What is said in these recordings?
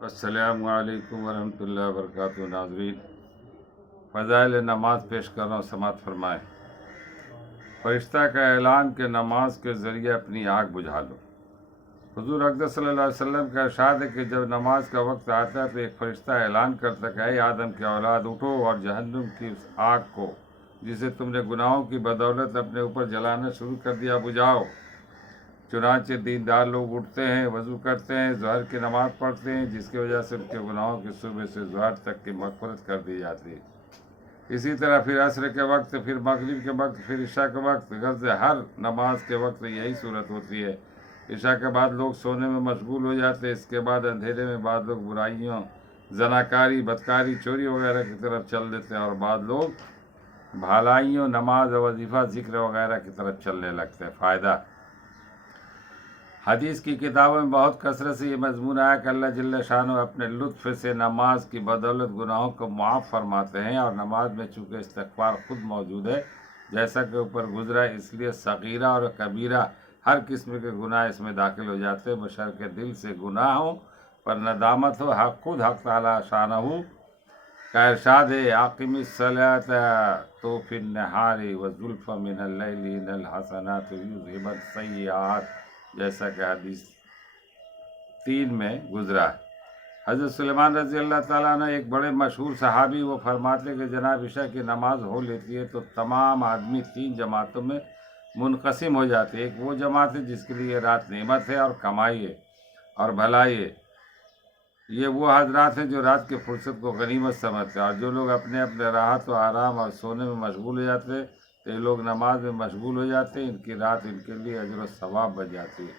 السلام علیکم ورحمۃ اللہ وبرکاتہ۔ ناظرین، فضائل نماز پیش کر رہا ہوں، سماعت فرمائیں۔ فرشتہ کا اعلان کہ نماز کے ذریعے اپنی آگ بجھا لو۔ حضور اقدس صلی اللہ علیہ وسلم کا ارشاد ہے کہ جب نماز کا وقت آتا ہے تو ایک فرشتہ اعلان کرتا ہے کہ اے آدم کے اولاد، اٹھو اور جہنم کی اس آگ کو جسے تم نے گناہوں کی بدولت اپنے اوپر جلانا شروع کر دیا، بجھاؤ۔ چنانچہ دیندار لوگ اٹھتے ہیں، وضو کرتے ہیں، ظہر کی نماز پڑھتے ہیں، جس کی وجہ سے ان کے گناہوں کی صبح سے ظہر تک کی مغفرت کر دی جاتی ہے۔ اسی طرح پھر عصر کے وقت، پھر مغرب کے وقت، پھر عشاء کے وقت، غرض ہر نماز کے وقت یہی صورت ہوتی ہے۔ عشاء کے بعد لوگ سونے میں مشغول ہو جاتے ہیں، اس کے بعد اندھیرے میں بعض لوگ برائیوں، زناکاری، بدکاری، چوری وغیرہ کی طرف چل دیتے ہیں، اور بعض لوگ بھلائیوں، نماز، وظیفہ، ذکر وغیرہ کی طرف چلنے لگتے ہیں۔ فائدہ: حدیث کی کتابوں میں بہت کثرت سے یہ مضمون آیا کہ اللہ جل شانہ اپنے لطف سے نماز کی بدولت گناہوں کو معاف فرماتے ہیں، اور نماز میں چونکہ استغفار خود موجود ہے، جیسا کہ اوپر گزرا، اس لیے صغیرہ اور کبیرہ ہر قسم کے گناہ اس میں داخل ہو جاتے ہیں، بشرطیکہ دل سے گناہ ہو پر ندامت ہو۔ خود حق تعالی شانہ کا ارشاد ہے: اقم الصلاۃ طرفی النہار وزلفا من اللیل ان الحسنات یذہبن السیئات، جیسا کہ حدیث 3 میں گزرا ہے۔ حضرت سلیمان رضی اللہ تعالیٰ عنہ ایک بڑے مشہور صحابی، وہ فرماتے کہ جناب عشاء کی نماز ہو لیتی ہے تو تمام آدمی 3 جماعتوں میں منقسم ہو جاتے ہیں۔ ایک وہ جماعت ہے جس کے لیے رات نعمت ہے اور کمائی ہے اور بھلائی ہے، یہ وہ حضرات ہیں جو رات کی فرصت کو غنیمت سمجھتے ہیں، اور جو لوگ اپنے اپنے راحت و آرام اور سونے میں مشغول ہو جاتے ہیں تو یہ لوگ نماز میں مشغول ہو جاتے ہیں، ان کی رات ان کے لیے اجر و ثواب بن جاتی ہے۔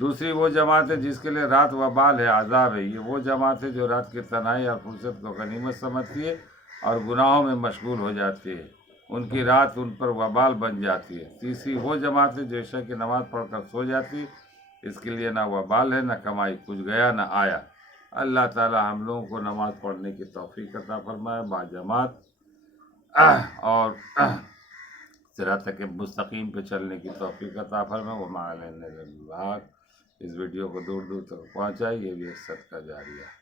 دوسری وہ جماعت ہے جس کے لیے رات وبال ہے، عذاب ہے، یہ وہ جماعت ہے جو رات کی تنہائی اور فرصت کو غنیمت سمجھتی ہے اور گناہوں میں مشغول ہو جاتی ہے، ان کی رات ان پر وبال بن جاتی ہے۔ تیسری وہ جماعت ہے جو عشاء کی نماز پڑھ کر سو جاتی ہے، اس کے لیے نہ وبال ہے، نہ کمائی، کچھ گیا نہ آیا۔ اللہ تعالی ہم لوگوں کو نماز پڑھنے کی توفیق عطا فرمائے باجماعت، اور صراط مستقیم پہ چلنے کی توفیق عطا فرمائے۔ وما علینا الا البلاغ۔ اس ویڈیو کو دور دور تک پہنچائے، یہ بھی ایک صدقہ جاریہ ہے۔